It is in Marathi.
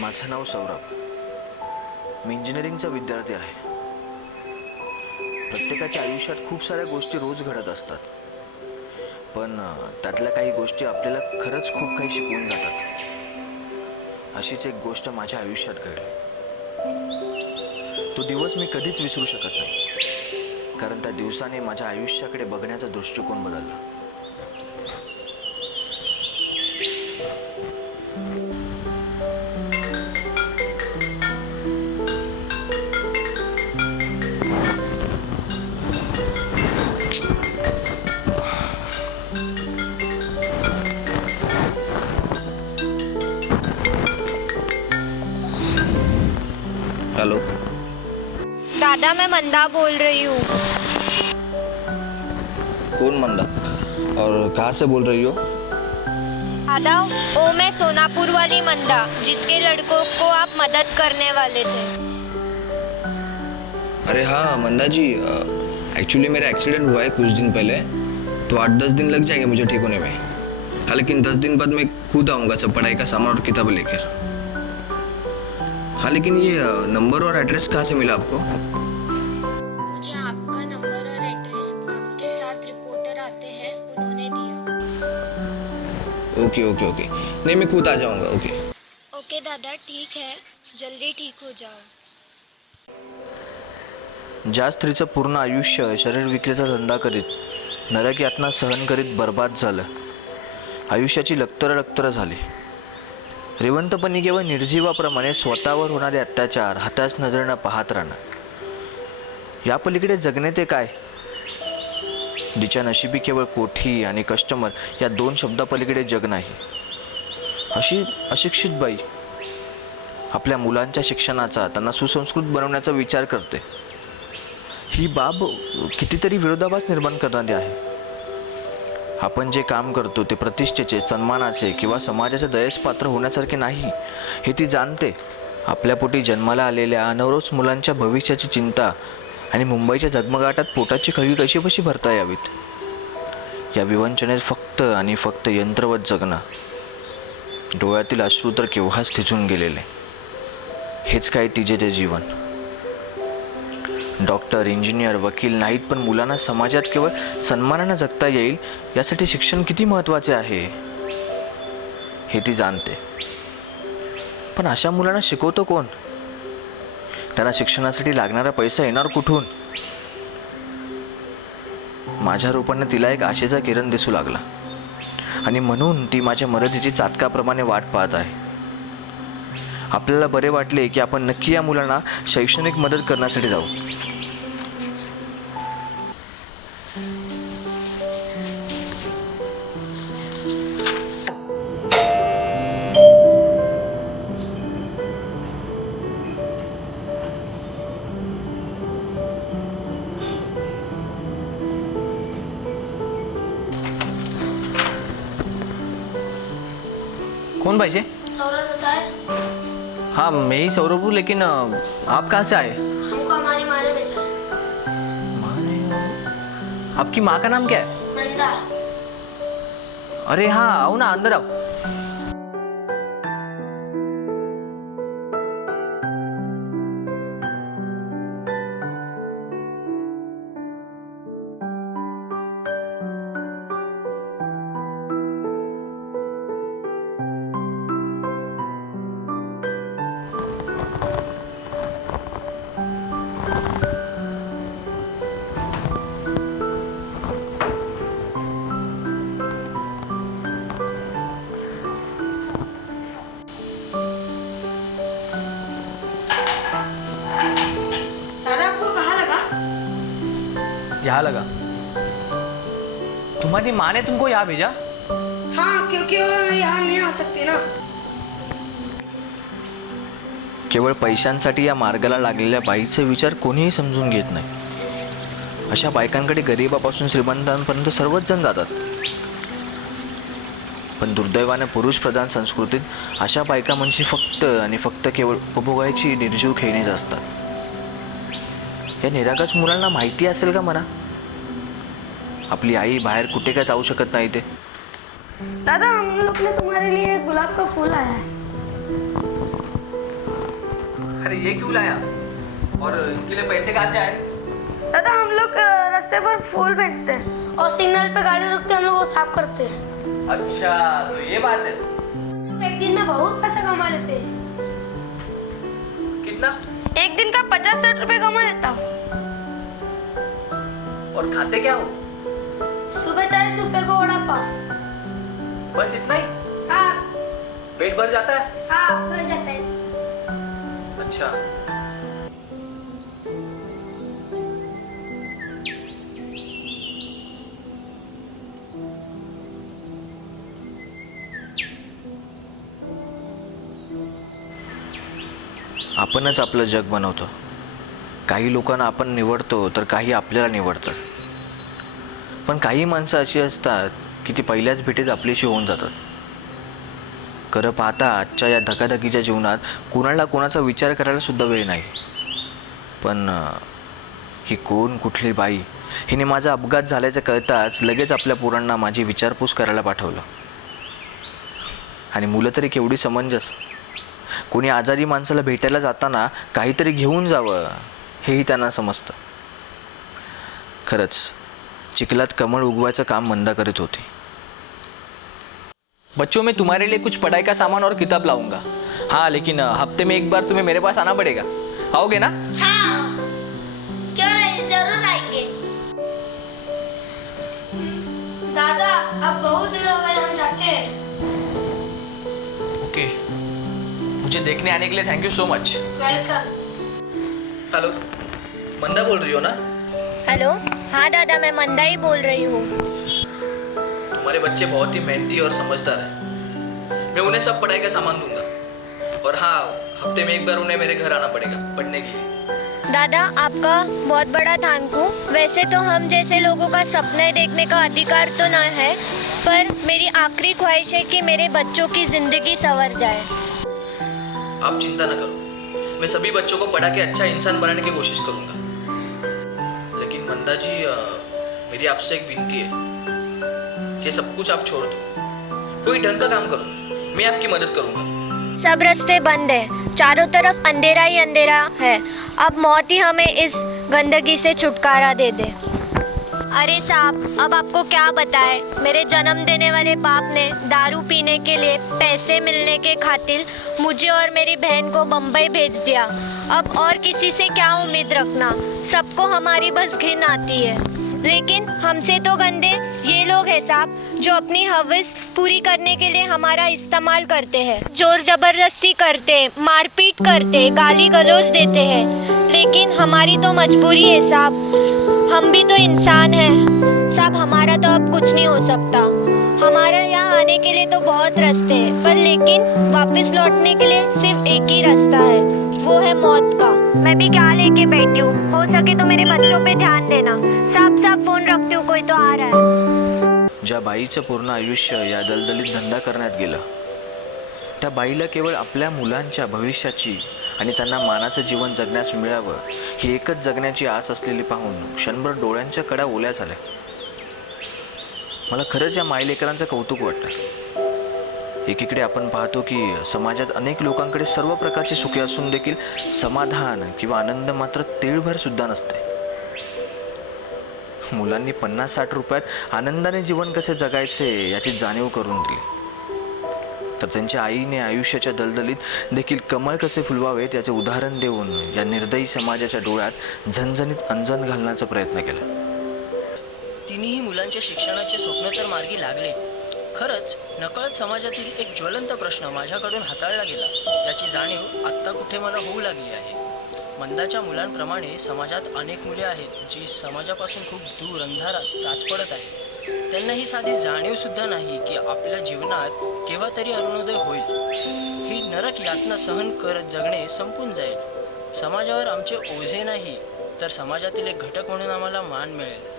माझं नाव सौरभ. मी इंजिनिअरिंगचा विद्यार्थी आहे. प्रत्येकाच्या आयुष्यात खूप साऱ्या गोष्टी रोज घडत असतात, पण त्यातल्या काही गोष्टी आपल्याला खरंच खूप काही शिकवून जातात. अशीच एक गोष्ट माझ्या आयुष्यात घडली. तो दिवस मी कधीच विसरू शकत नाही, कारण त्या दिवसाने माझ्या आयुष्याकडे बघण्याचा दृष्टिकोन बदलला. हेलो दादा, मैं मंदा बोल रही हूँ। कौन मंदा और कहाँ से बोल रही हो? दादा, ओ मैं सोनापुर वाली मंदा, जिसके लड़कों को आप मदद करने वाले थे। अरे हाँ मंदा जी, एक्चुअली मेरा एक्सीडेंट हुआ है कुछ दिन पहले, तो 8-10 दिन लग जाएंगे मुझे ठीक होने में। हाँ, लेकिन 10 दिन बाद मैं खुद आऊँगा सब पढ़ाई का सामान और किताबें लेकर। हाँ, लेकिन ये नंबर और एड्रेस कहाँ से मिला आपको? मुझे आपका नंबर और एड्रेस आपके साथ रिपोर्टर आते हैं, उन्होंने दिया। ओके ओके ओके, नहीं मैं खुद आ जाऊँगा। ओके ओके दादा, ठीक है, जल्दी ठीक हो जाओ। ज्या स्त्रीचं पूर्ण आयुष्य शरीर विक्रीचा धंदा करीत, नरक यातना सहन करीत बर्बाद झालं, आयुष्याची लक्तर झाली. रिवंतपणी केवळ निर्जीवाप्रमाणे स्वतःवर होणारे अत्याचार हाताच नजरेनं पाहत राहणं, या पलीकडे जगणे ते काय? जिच्या नशिबी केवळ कोठी आणि कस्टमर या 2 शब्दापलीकडे जग नाही, अशी अशिक्षित बाई आपल्या मुलांच्या शिक्षणाचा, त्यांना सुसंस्कृत बनवण्याचा विचार करते. ही बाब कितीतरी विरोधाभास निर्माण करणारी आहे. आपण जे काम करतो ते प्रतिष्ठेचे, सन्मानाचे किंवा समाजाच्या दयेस पात्र होण्यासारखे नाही, हे ती जाणते. आपल्या पोटी जन्माला आलेल्या अनवरोज मुलांच्या भविष्याची चिंता आणि मुंबईच्या झगमगाटात पोटाची खळगी कशी भरता यावीत, या विवंचनेत फक्त आणि फक्त यंत्रवत जगणं. डोळ्यातील अश्रू तर केव्हाच थिजून गेलेले. हेच काय तिचे ते जीवन. डॉक्टर, इंजिनियर, वकील नाहीत, पण मुलांना समाजात केवळ सन्मानाने जगता येईल यासाठी शिक्षण किती महत्त्वाचे आहे हे ती जाणते. पण अशा मुलांना शिकवतो कोण? त्यांना शिक्षणासाठी लागणारा पैसा येणार कुठून? माझ्या रूपाने तिला एक आशेचा किरण दिसू लागला, आणि म्हणून ती माझ्या मदतीची चातकाप्रमाणे वाट पाहत आहे. आपल्याला बरे वाटले की आपण नक्की या मुलांना शैक्षणिक मदत करण्यासाठी जाऊ. कौन भाई जी? सौरभ होता है। हाँ मैं ही सौरभ हूँ, लेकिन आप कहाँ से आए? हमको हमारी माँ ने भेजा है। माँ ने? आपकी माँ का नाम क्या है? मंदा। अरे हाँ, आओ ना, अंदर आओ। दादा, आपको कहाँ लगा? यहाँ लगा। तुम्हारी माँ ने तुमको यहाँ भेजा? हाँ, क्योंकि वो यहाँ नहीं आ सकती ना। केवळ पैशांसाठी या मार्गाला लागलेल्या बाईचे विचार कोणीही समजून घेत नाही. अशा बायकांकडे गरिबापासून श्रीमंतांपर्यंत सर्वच जण जातात, पण दुर्दैवाने पुरुष प्रधान संस्कृतीत अशा बायका म्हणजे फक्त आणि फक्त केवळ उपभोगायची निर्जीव खेळणीच असतात. या निरागस मुलांना माहिती असेल का म्हणा, आपली आई बाहेर कुठे काय जाऊ शकत नाही ते. दादा, हम लोग ने तुम्हारे लिए गुलाब का फूल आया है। ये क्यों लाया? और इसके लिए पैसे कहाँ से आए? दादा हम लोग रास्ते पर फूल बेचते हैं और सिग्नल पे गाड़ी रुकते हम लोग वो साफ करते हैं। अच्छा, तो ये बात है। एक दिन में बहुत पैसा कमा लेते हैं। कितना? एक दिन का 50-60 रुपए कमा लेता हूँ। और खाते क्या हो? सुबह 40 रुपए को वड़ा पाव। बस इतना ही? हाँ पेट भर जाता है? हाँ बन जाता है। अच्छा। आपणच आपलं जग बनवतो. काही लोकांना आपण निवडतो तर काही आपल्याला निवडतात. पण काही माणसं अशी असतात की ती पहिल्याच भेटीत आपलीशी होऊन जातात. खरं पाहता आजच्या या धकाधकीच्या जीवनात कुणाला कोणाचा विचार करायला सुद्धा वेळ नाही. पण ही कोण कुठली बाई हिने माझा अपघात झाल्याचं कळताच लगेच आपल्या पोरांना माझी विचारपूस करायला पाठवलं. आणि मुलं तरी केवढी समंजस. कोणी आजारी माणसाला भेटायला जाताना काहीतरी घेऊन जावं हेही त्यांना समजतं. खरंच चिखलात कमळ उगवायचं काम मंदा करीत होती. बच्चों, मैं तुम्हारे लिए कुछ पढ़ाई का सामान और किताब लाऊंगा. हाँ, लेकिन हफ्ते में एक बार तुम्हें मेरे पास आना पड़ेगा. आओगे ना? हाँ क्यों नहीं, जरूर आएंगे. दादा अब बहुत देर हो गई, हम जाते हैं. ओके. मुझे देखने आने के लिए thank you so much. Welcome. Hello, Manda बोल रही हो ना? हेलो, हाँ दादा मैं मंदा ही बोल रही हूँ. तुम्हारे बच्चे बहुत ही मेहनती और समझदार हैं. मैं उन्हें सब पढ़ाई का सामान दूंगा. और हाँ, हफ्ते में एक बार उन्हें मेरे घर आना पड़ेगा पढ़ने के लिए. दादा आपका बहुत बड़ा थैंक यू. वैसे तो हम जैसे लोगों का सपने देखने का अधिकार तो ना है, पर मेरी आखिरी ख्वाहिश है कि मेरे बच्चों की जिंदगी संवर जाए. आप चिंता न करो, मैं सभी बच्चों को पढ़ा के अच्छा इंसान बनाने की कोशिश करूंगा. लेकिन मंदा जी, मेरी आपसे एक विनती है. ये सब कुछ आप छोड़ दो, कोई ढंग का काम करो, मैं आपकी मदद करूंगा. सब रास्ते बंद है, चारों तरफ अंधेरा ही अंधेरा है. अब मौत ही हमें इस गंदगी से छुटकारा दे दे. अरे साहब, अब आपको क्या बताएं, मेरे जन्म देने वाले बाप ने दारू पीने के लिए पैसे मिलने के खातिर मुझे और मेरी बहन को बम्बई भेज दिया. अब और किसी से क्या उम्मीद रखना, सबको हमारी बस घिन आती है. लेकिन हमसे तो गंदे ये लोग हैं साहब, जो अपनी हवस पूरी करने के लिए हमारा इस्तेमाल करते हैं, जोर जबरदस्ती करते, मारपीट करते, गाली गलौज देते हैं. लेकिन हमारी तो मजबूरी है साहब, हम भी तो इंसान हैं साहब. हमारा तो अब कुछ नहीं हो सकता. हमारा यहाँ आने के लिए तो बहुत रास्ते हैं, पर लेकिन वापस लौटने के लिए सिर्फ एक ही रास्ता है, वो है मौत का. मैं भी क्या लेके बैठी हूँ, हो सके तो मेरे बच्चों पे ध्यान देना. साफ फोन रखती हूँ, कोई तो आ रहा है. ज्या बाईचं पूर्ण आयुष्य या दलदलीत धंदा करण्यात गेलं, त्या बाईला केवळ आपल्या मुलांच्या भविष्याची आणि त्यांना मानाचं जीवन जगण्यास मिळावं ही एकच जगण्याची आस असलेली पाहून क्षणभर डोळ्यांच्या कडा ओल्या झाल्या. मला खरंच या मायलेकरांचं कौतुक वाटतं. एकीकडे आपण पाहतो की समाजात अनेक लोकांकडे सर्व प्रकारची सुखे असून देखील समाधान किंवा आनंद मात्र तेळभर सुद्धा नसते. मुलांनी 50-60 रुपयात आनंदाने जीवन कसे जगायचे याची जाणीव करून दिली, तर त्यांच्या आईने आयुष्याच्या दलदलीत देखील कमळ कसे फुलवावेत याचे उदाहरण देऊन या निर्दयी समाजाच्या डोळ्यात झणझणीत अंजन घालण्याचा प्रयत्न केला. तिन्ही मुलांच्या शिक्षणाचे स्वप्न तर मार्गी लागले. खरंच नकळत समाजातील एक ज्वलंत प्रश्न माझ्याकडून हाताळला गेला, याची जाणीव आत्ता कुठे मला होऊ लागली आहे. मंदाच्या मुलांप्रमाणे समाजात अनेक मुले आहेत जी समाजापासून खूप दूर अंधारात चाचपडत आहेत. त्यांना ही साधी जाणीवसुद्धा नाही की आपल्या जीवनात केव्हा तरी अरुणोदय होईल. ही नरक यातना सहन करत जगणे संपून जाईल. समाजावर आमचे ओझे नाही, तर समाजातील एक घटक म्हणून आम्हाला मान मिळेल.